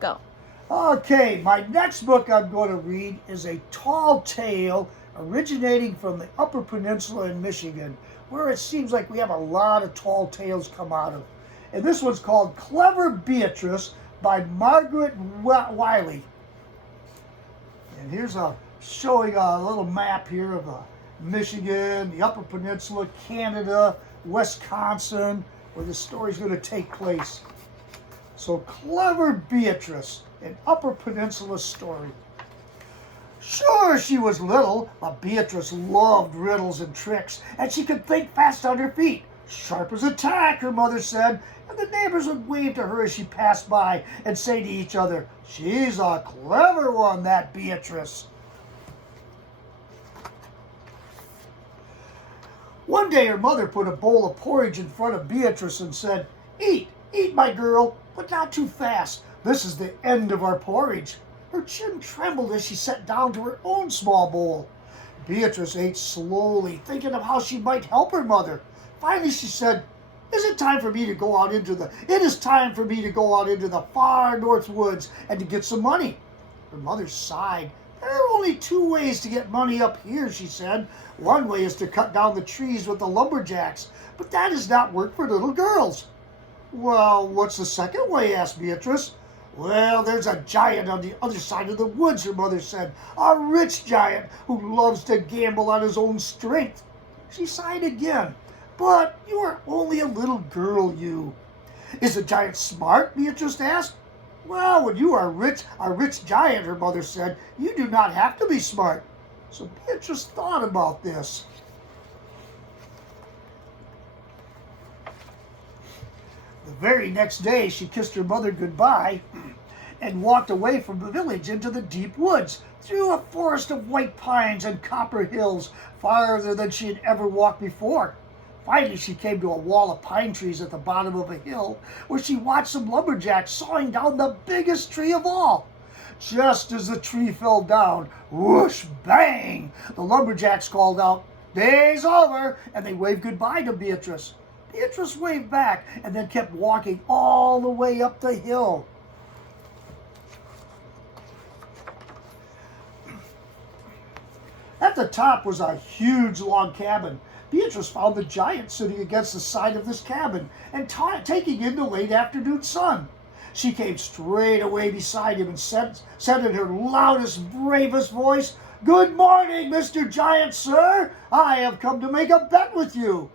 Go. Okay, my next book I'm going to read is a tall tale originating from the Upper Peninsula in Michigan, where it seems like we have a lot of tall tales come out of. And this one's called Clever Beatrice by Margaret Wiley. And here's showing a little map here of Michigan, the Upper Peninsula, Canada, Wisconsin, where the story's going to take place. So, Clever Beatrice, an Upper Peninsula story. Sure, she was little, but Beatrice loved riddles and tricks, and she could think fast on her feet. Sharp as a tack, her mother said, and the neighbors would wave to her as she passed by and say to each other, "She's a clever one, that Beatrice." One day her mother put a bowl of porridge in front of Beatrice and said, "Eat, eat, my girl, but not too fast. This is the end of our porridge." Her chin trembled as she sat down to her own small bowl. Beatrice ate slowly, thinking of how she might help her mother. Finally she said, It is time for me to go out into the far north woods and to get some money." Her mother sighed. "There are only two ways to get money up here," she said. "One way is to cut down the trees with the lumberjacks, but that does not work for little girls." "Well, what's the second way?" asked Beatrice. "Well, there's a giant on the other side of the woods," her mother said. "A rich giant who loves to gamble on his own strength." She sighed again. "But you are only a little girl, you." "Is the giant smart?" Beatrice asked. "Well, when you are a rich giant," her mother said, "you do not have to be smart." So Beatrice thought about this. The very next day, she kissed her mother goodbye and walked away from the village into the deep woods, through a forest of white pines and copper hills, farther than she had ever walked before. Finally, she came to a wall of pine trees at the bottom of a hill, where she watched some lumberjacks sawing down the biggest tree of all. Just as the tree fell down, whoosh, bang, the lumberjacks called out, "Day's over," and they waved goodbye to Beatrice. Beatrice waved back and then kept walking all the way up the hill. At the top was a huge log cabin. Beatrice found the giant sitting against the side of this cabin and taking in the late afternoon sun. She came straight away beside him and said in her loudest, bravest voice, "Good morning, Mr. Giant, sir. I have come to make a bet with you."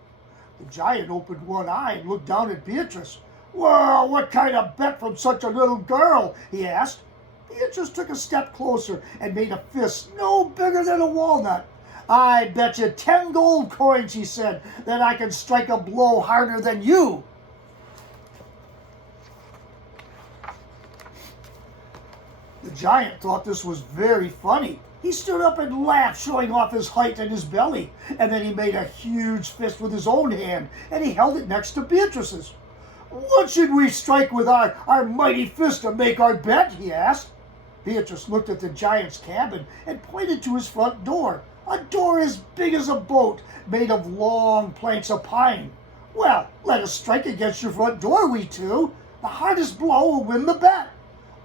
The giant opened one eye and looked down at Beatrice. "Well, what kind of bet from such a little girl?" he asked. Beatrice took a step closer and made a fist no bigger than a walnut. "I bet you 10 gold coins," he said, "that I can strike a blow harder than you." The giant thought this was very funny. He stood up and laughed, showing off his height and his belly, and then he made a huge fist with his own hand, and he held it next to Beatrice's. "What should we strike with our mighty fist to make our bet?" he asked. Beatrice looked at the giant's cabin and pointed to his front door, a door as big as a boat, made of long planks of pine. "Well, let us strike against your front door, we two. The hardest blow will win the bet."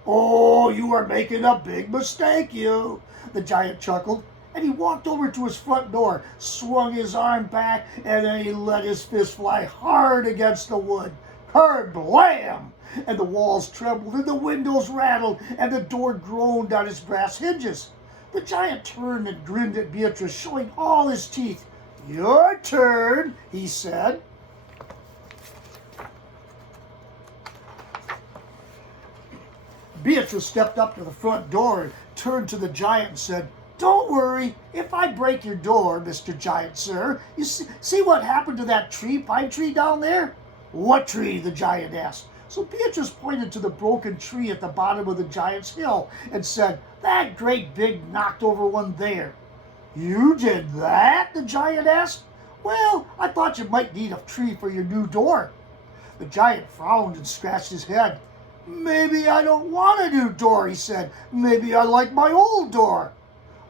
"Oh, you are making a big mistake, you," the giant chuckled, and he walked over to his front door, swung his arm back, and then he let his fist fly hard against the wood. Ker-blam! And the walls trembled, and the windows rattled, and the door groaned on its brass hinges. The giant turned and grinned at Beatrice, showing all his teeth. "Your turn," he said. Beatrice stepped up to the front door and turned to the giant and said, "Don't worry. If I break your door, Mr. Giant, sir, you see what happened to that pine tree down there?" "What tree?" the giant asked. So Beatrice pointed to the broken tree at the bottom of the giant's hill and said, "That great big knocked over one there." "You did that?" the giant asked. "Well, I thought you might need a tree for your new door." The giant frowned and scratched his head. "Maybe I don't want a new door," he said. "Maybe I like my old door."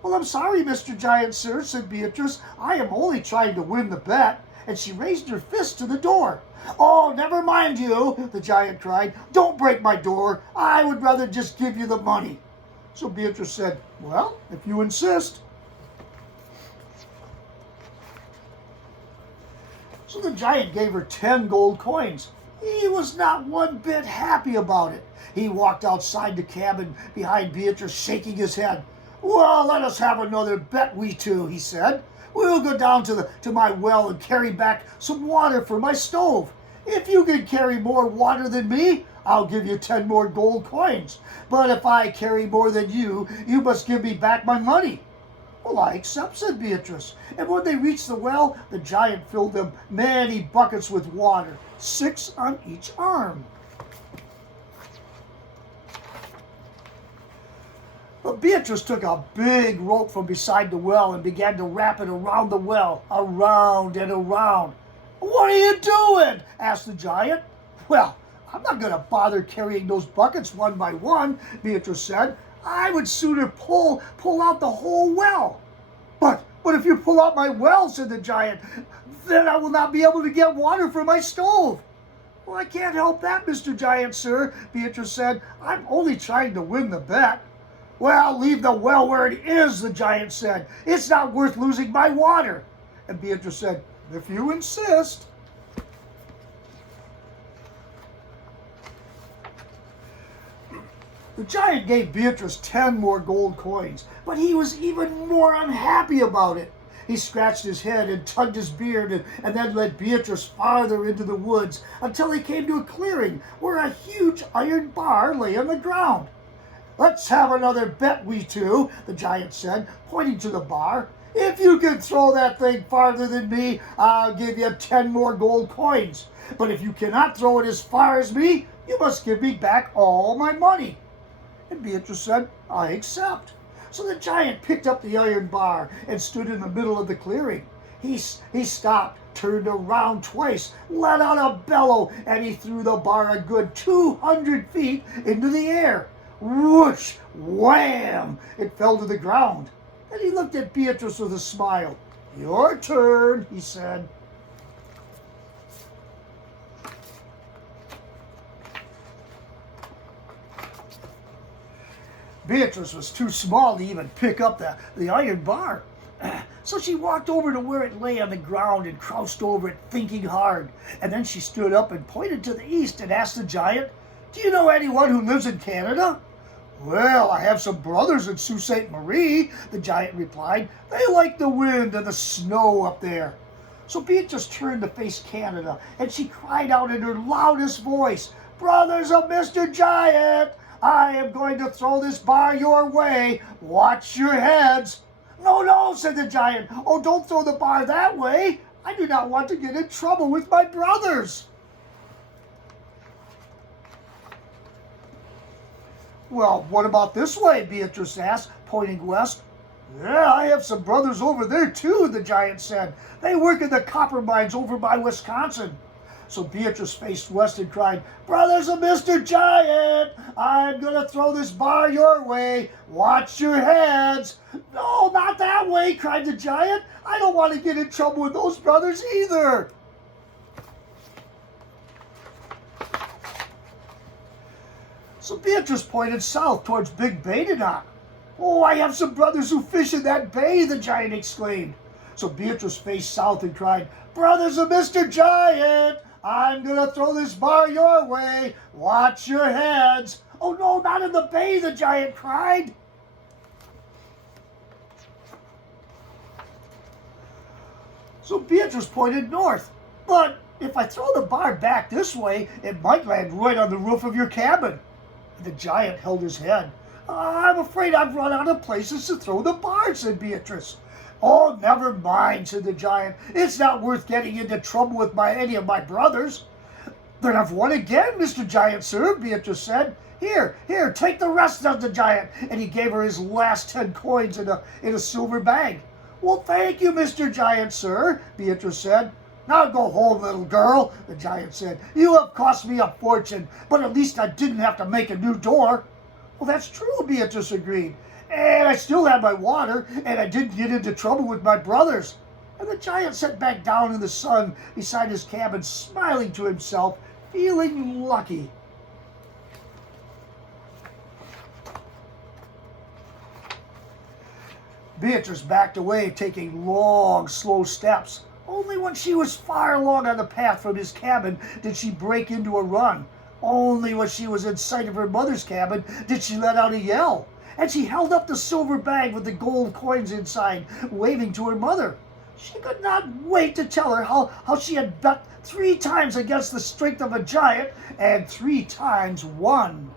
"Well, I'm sorry, Mr. Giant, sir," said Beatrice. "I am only trying to win the bet. and she raised her fist to the door. "Oh, never mind you," the giant cried. "Don't break my door. I would rather just give you the money." So Beatrice said, "Well, if you insist." So the giant gave her 10 gold coins. He was not one bit happy about it. He walked outside the cabin behind Beatrice, shaking his head. "Well, let us have another bet, we two," he said. "We'll go down to my well and carry back some water for my stove. If you can carry more water than me, I'll give you 10 more gold coins. But if I carry more than you, you must give me back my money." "Well, I accept," said Beatrice. And when they reached the well, the giant filled them many buckets with water, 6 on each arm. But Beatrice took a big rope from beside the well and began to wrap it around the well, around and around. "What are you doing?" asked the giant. "Well, I'm not going to bother carrying those buckets one by one," Beatrice said. "I would sooner pull out the whole well." But if you pull out my well," said the giant, "then I will not be able to get water for my stove." "Well, I can't help that, Mr. Giant, sir," Beatrice said. "I'm only trying to win the bet." "Well, leave the well where it is," the giant said. "It's not worth losing my water." And Beatrice said, "If you insist." The giant gave Beatrice 10 more gold coins, but he was even more unhappy about it. He scratched his head and tugged his beard and then led Beatrice farther into the woods until he came to a clearing where a huge iron bar lay on the ground. "Let's have another bet, we two," the giant said, pointing to the bar. "If you can throw that thing farther than me, I'll give you 10 more gold coins. But if you cannot throw it as far as me, you must give me back all my money." And Beatrice said, "I accept." So the giant picked up the iron bar and stood in the middle of the clearing. He stopped, turned around twice, let out a bellow, and he threw the bar a good 200 feet into the air. Whoosh! Wham! It fell to the ground. Then he looked at Beatrice with a smile. "Your turn," he said. Beatrice was too small to even pick up the iron bar. So she walked over to where it lay on the ground and crouched over it, thinking hard. And then she stood up and pointed to the east and asked the giant, "Do you know anyone who lives in Canada?" "Well, I have some brothers in Sault Ste. Marie," the giant replied. "They like the wind and the snow up there." So Beatrice turned to face Canada, and she cried out in her loudest voice, "Brothers of Mr. Giant, I am going to throw this bar your way. Watch your heads." "No, no," said the giant. "Oh, don't throw the bar that way. I do not want to get in trouble with my brothers." "Well, what about this way?" Beatrice asked, pointing west. "Yeah, I have some brothers over there too," the giant said. "They work in the copper mines over by Wisconsin." So Beatrice faced west and cried, "Brothers of Mr. Giant, I'm going to throw this bar your way. Watch your heads." "No, not that way," cried the giant. "I don't want to get in trouble with those brothers either." So Beatrice pointed south towards Big Badenoch. "Oh, I have some brothers who fish in that bay," the giant exclaimed. So Beatrice faced south and cried, "Brothers of Mr. Giant, I'm going to throw this bar your way. Watch your heads." "Oh, no, not in the bay," the giant cried. So Beatrice pointed north. "But if I throw the bar back this way, it might land right on the roof of your cabin." The giant held his head. "I'm afraid I've run out of places to throw the bar," said Beatrice. "Oh, never mind," said the giant. "It's not worth getting into trouble with any of my brothers." "Then I've won again, Mr. Giant, sir," Beatrice said. Here, take the rest," of the giant, and he gave her his last 10 coins in a silver bag. "Well, thank you, Mr. Giant, sir," Beatrice said. "Now go home, little girl," the giant said. "You have cost me a fortune, but at least I didn't have to make a new door." "Well, that's true," Beatrice agreed. "And I still have my water, and I didn't get into trouble with my brothers." and the giant sat back down in the sun beside his cabin, smiling to himself, feeling lucky. Beatrice backed away, taking long, slow steps. Only when she was far along on the path from his cabin did she break into a run. Only when she was in sight of her mother's cabin did she let out a yell. And she held up the silver bag with the gold coins inside, waving to her mother. She could not wait to tell her how she had bet 3 times against the strength of a giant and 3 times won.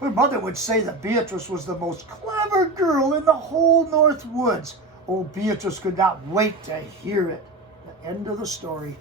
Her mother would say that Beatrice was the most clever girl in the whole North Woods. Old Beatrice could not wait to hear it. The end of the story.